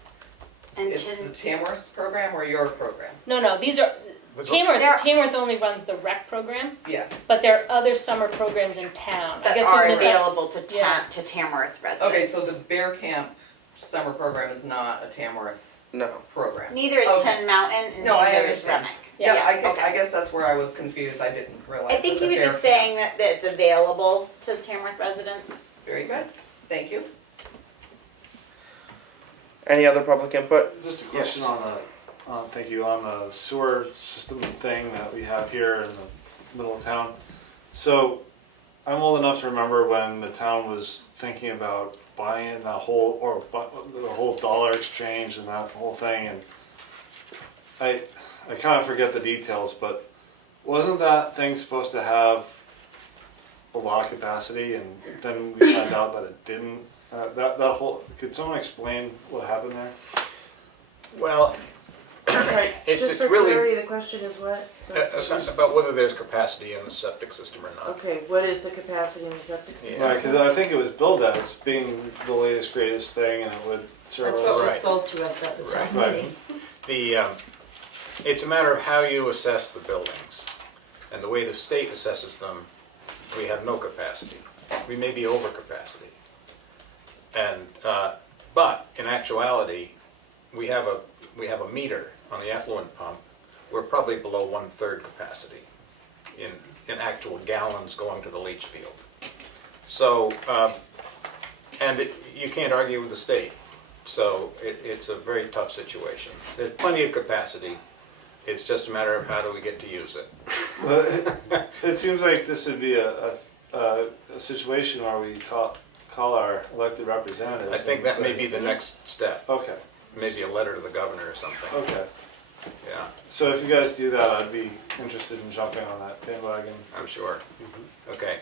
And It's the Tamworth program or your program? No, these are, There's Tamworth, There- Tamworth only runs the rec program, Yes. but there are other summer programs in town. I that guess are we missed out. available to Yeah. to Tamworth residents. Okay, so the Bear Camp summer program is not a Tamworth No. program? Neither is Okay. Tin Mountain, and No, I neither is understand. Remick. Yeah, okay. I guess that's where I was confused. I didn't realize. I think that he the was just Bear Camp- saying that it's available to Tamworth residents. Very good. Thank you. Any other public input? Just a question thank you, on the sewer system thing that we have here in the middle of town. So, I'm old enough to remember when the town was thinking about buying the whole dollar exchange and that whole thing, and I kind of forget the details, but wasn't that thing supposed to have a lot of capacity, and then we found out that it didn't? Could someone explain what happened there? Well, Sorry, It's- just it's for really- clarity, the question is what? it's not about whether there's capacity in the septic system or not. Okay, what is the capacity in the septic system? Yeah. Right, because I think it was billed as being the latest, greatest thing, and it would serve That's what us. was Right. sold to us at the town Right. meeting. It's a matter of how you assess the buildings. And the way the state assesses them, we have no capacity. We may be over capacity. And, but in actuality, we have a meter on the effluent pump. We're probably below 1/3 capacity in actual gallons going to the leach field. So, you can't argue with the state. So it's a very tough situation. There's plenty of capacity. It's just a matter of how do we get to use it. Well, it seems like this would be a situation where we call our elected representatives. I think and that may say- be the next step. Okay, Maybe a letter to the governor or something. okay. Yeah, So if you guys do that, I'd be interested in jumping on that bandwagon. I'm sure. Okay.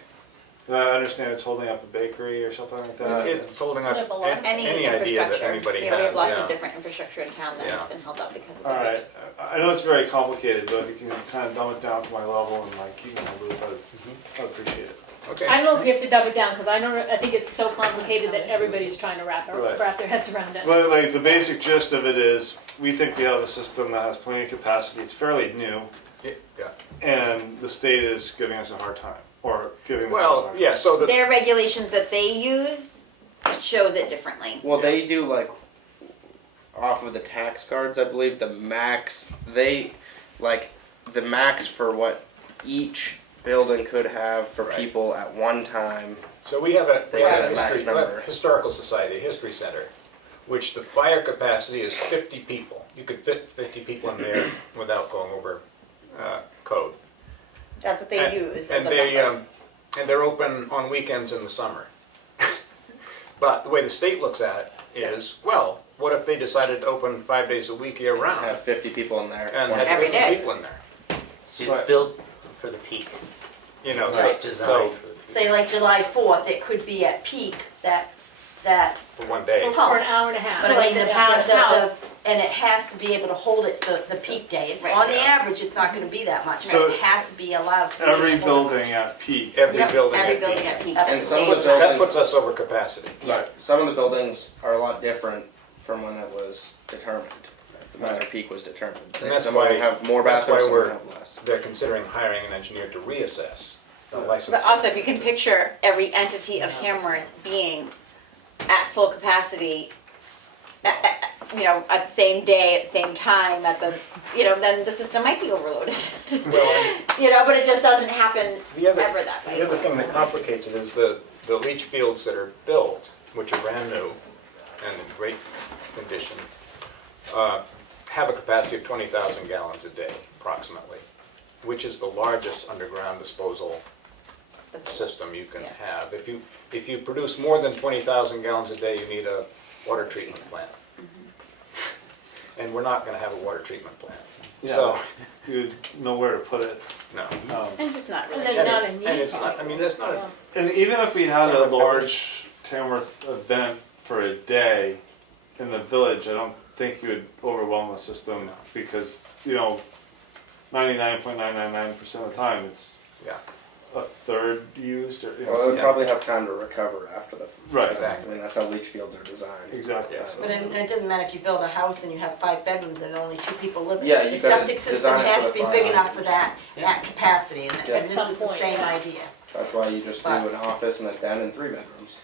I understand it's holding up a bakery or something like that. It's holding up We have a lot of- Any any idea that infrastructure. anybody Yeah, we have has, lots of yeah. different infrastructure in town that Yeah. has been held up because of All the right, I know it's very complicated, but if you can kind of dumb it down to my level and like keep me in the loop, I'd appreciate it. Okay. I don't know if you have to dumb it down, because I think it's so complicated that everybody's trying to wrap Right. their heads around it. But like the basic gist of it is, we think we have a system that has plenty of capacity. It's fairly new, Yeah. and the state is giving us a hard time, or giving. the Well, town a- yeah, so the, Their regulations that they use shows it differently. Well, they do like off of the tax cards, I believe. The max the max for what each building could have for Right. people at one time. so we have a They have a max number. historical society, a history center, which the fire capacity is 50 people. You could fit 50 people in there without going over code. That's what they And- use And as a number. they're open on weekends in the summer. But the way the state looks at it is, well, what if they decided to open 5 days a week year round? Have 50 people in there. And 20 have Every 50 day. people in there, It's Right. built for the peak. you know, It's so designed for the peak. Say like July 4th, it could be at peak, that, for one day. For an hour and a half. but I like mean, the the, town the- house. and it has to be able to hold it the peak day. It's, Right. on the Yeah. average, it's not gonna be that much, So- but it has to be allowed. to be Every able to- building at peak. Every Yep, building every at building peak. at peak. That's And the some of same. the That buildings, puts us over capacity. right, some of the buildings are a lot different from when it was determined. when their peak was determined. And that's Some why- have more that's why bathrooms, some we're- have less. They're considering hiring an engineer to reassess the license. But also, if you can picture every entity of Tamworth being at full capacity, at the same day, at the same time, then the system might be overloaded. Well, But it just doesn't happen The other- ever that way. The other thing that complicates it is the leach fields that are built, which are brand new and in great condition, have a capacity of 20,000 gallons a day, approximately, which is the largest underground disposal system you can Yeah. have. If you produce more than 20,000 gallons a day, you need a water treatment plant. And we're not gonna have a water treatment plant. So, You'd know where to put it. no. And just not And really. then not a need. And it's not, I mean, that's not, Yeah. And even if we had a Tamworth large Tamworth event for a day in the village, I don't think you would overwhelm the system because, 99.999% of the time it's yeah, a third used or, Well, it would Yeah. probably have time to recover after the. Right. Exactly. I mean, that's how leach fields are designed. Exactly. Yes. But it doesn't matter if you build a house and you have 5 bedrooms and only 2 people live in Yeah, it. you The gotta septic system design it has for to be the big fire enough for that Yeah. capacity, and Yeah. this Some is the point, same yeah. idea. That's why you just do But- an office and a den and 3 bedrooms.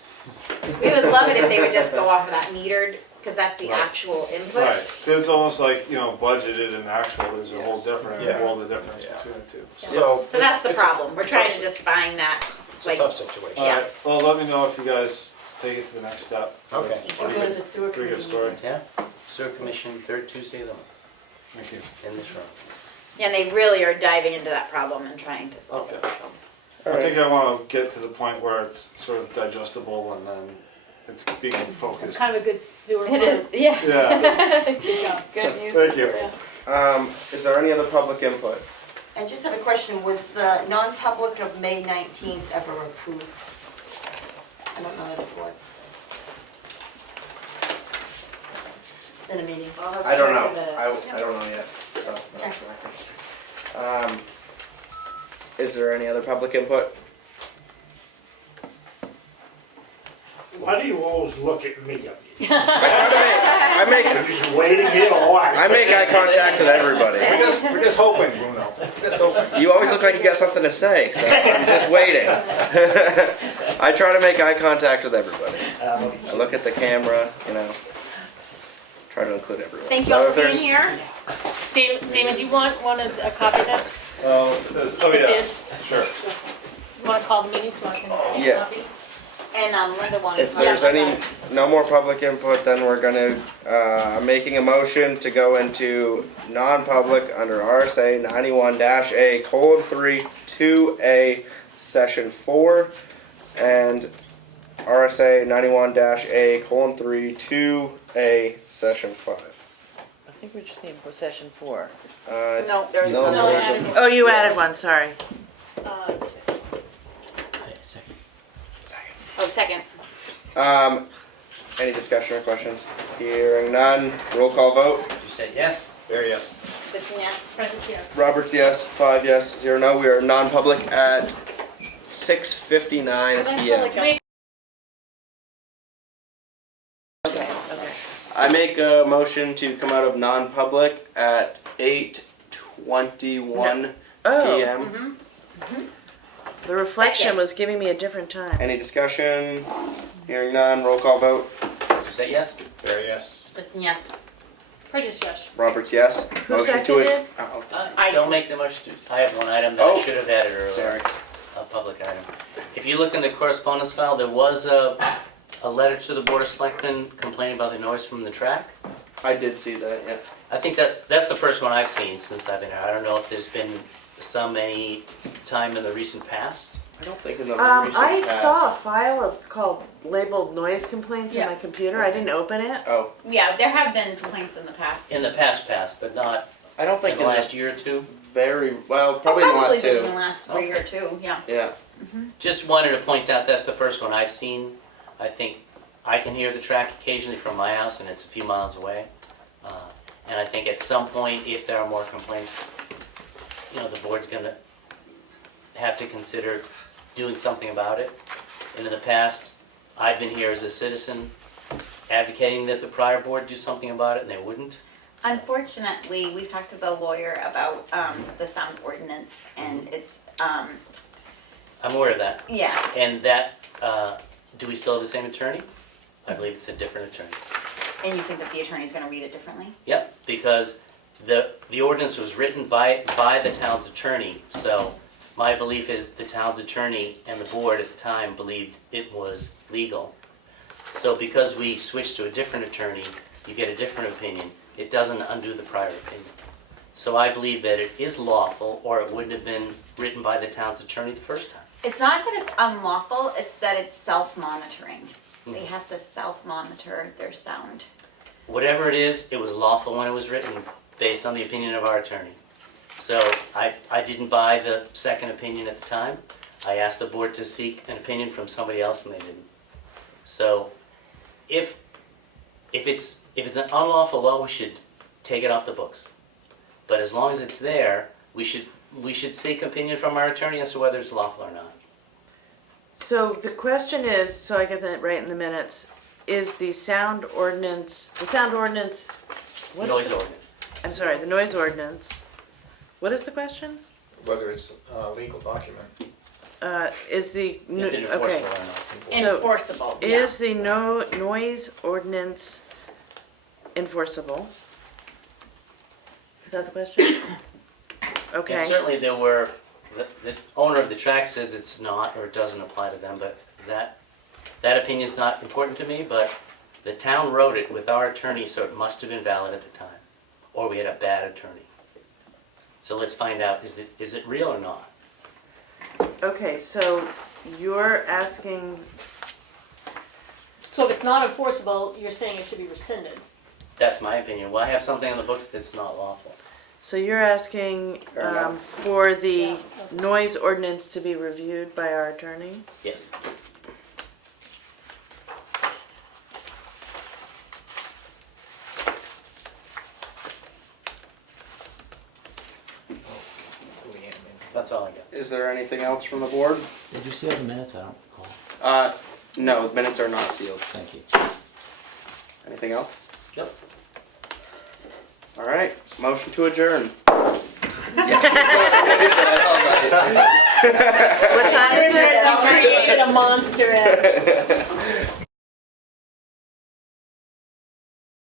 We would love it if they would just go off of that metered, because that's the Right. actual input. Right. 'Cause it's almost like, budgeted and actual, there's a whole Yes. different Yeah. world of difference Yeah. between the two. so. So that's the it's a- problem. We're trying to just find that, It's a like, tough situation. Yeah. Alright, well, let me know if you guys take it to the next step. Okay. That's You can go to the sewer Pretty good committee story. meetings. Yeah, sewer commission, third Tuesday of the month, Thank you. in this room. and they really are diving into that problem and trying to solve it. Okay. I think I want to get to the point where it's sort of digestible and then it's being It's focused. kind of a good sewer. It is, yeah. Yeah, Good job. Good news. thank you. Yeah. Is there any other public input? I just have a question, was the non-public of May 19th ever approved? I don't know if it was. In a meeting. I don't know. Minutes. I don't know yet, so. Okay. Is there any other public input? Why do you always look at me? I make I'm just waiting here or what? I make eye contact with everybody. We're just hoping, Bruno, just hoping. You always look like you got something to say, so I'm just waiting. I try to make eye contact with everybody. I look at the camera, try to include everyone. Thank you So all if for being there's- here. Damon, do you want a copy of this? Oh, The yeah, bids? sure. You want to call the meeting so I can make Yeah. copies? And Linda wanted. If there's no more public input, then we're gonna, making a motion to go into non-public under RSA 91-A:3, 2A, Session 4, and RSA 91-A:3, 2A, Section 5. I think we just need session 4. No, there's No, No, I there's a- added one. Oh, you added one, sorry. Oh, second. Any discussion or questions? Hearing none, roll call vote. You said yes? There, yes. Kristen, yes. Prentice, yes. Roberts, yes. 5 yes. 0 no. We are non-public at 6:59 p.m. Wait, Okay, okay. I make a motion to come out of non-public at 8:21 Oh, p.m. the reflection Second. was giving me a different time. Any discussion? Hearing none, roll call vote. You said yes? There, yes. Kristen, yes. Prentice, yes. Roberts, yes. Who Motion to seconded? Oh, Don't make the motion. I have one item that Oh. I should have added earlier. sorry. A public item. If you look in the correspondence file, there was a letter to the Board of Selectmen complaining about the noise from the track. I did see that. Yeah. I think that's the first one I've seen since I've been here. I don't know if there's been any time in the recent past. I don't think in the recent I past. saw a file called labeled noise complaints in Yeah. my computer. I didn't open it. Oh, Yeah, there have been complaints in the past. In the past, but not I don't in think the last year or two. very well. Probably in the last been in two. the last 3 or 2, yeah. Yeah. Just wanted to point out that's the first one I've seen. I think I can hear the track occasionally from my house, and it's a few miles away. And I think at some point, if there are more complaints, the board's going to have to consider doing something about it. And in the past, I've been here as a citizen advocating that the prior board do something about it, and they wouldn't. Unfortunately, we've talked to the lawyer about the sound ordinance, and it's, I'm aware of that. yeah. And that, do we still have the same attorney? I believe it's a different attorney. And you think that the attorney's gonna read it differently? Yep, because the ordinance was written by the town's attorney, so my belief is the town's attorney and the board at the time believed it was legal. So because we switched to a different attorney, you get a different opinion. It doesn't undo the prior opinion. So I believe that it is lawful, or it wouldn't have been written by the town's attorney the first time. It's not that it's unlawful, it's that it's self-monitoring. They have to self-monitor their sound. Whatever it is, it was lawful when it was written, based on the opinion of our attorney. So I didn't buy the second opinion at the time. I asked the board to seek an opinion from somebody else, and they didn't. So if it's an unlawful law, we should take it off the books. But as long as it's there, we should seek opinion from our attorney as to whether it's lawful or not. So the question is, so I get that right in the minutes, is the sound ordinance, what is Noise it? ordinance. I'm sorry, the noise ordinance. What is the question? Whether it's a legal document. Is the, Is it enforceable okay, or not? So, Enforceable, yeah. is the noise ordinance enforceable? Is that the question? And Okay, certainly there were, the owner of the track says it's not, or it doesn't apply to them, but that opinion's not important to me, but the town wrote it with our attorney, so it must have been valid at the time. Or we had a bad attorney. So let's find out, is it real or not? okay, so you're asking, So if it's not enforceable, you're saying it should be rescinded. That's my opinion. Why have something on the books that's not lawful? so you're asking Fair enough. for the Yeah. noise ordinance to be reviewed by our attorney? Yes. That's all I got. Is there anything else from the board? Did you seal the minutes? I don't recall. No, the minutes are not sealed. Thank you. Anything else? Nope. All right, motion to adjourn. What time is it? You created a monster.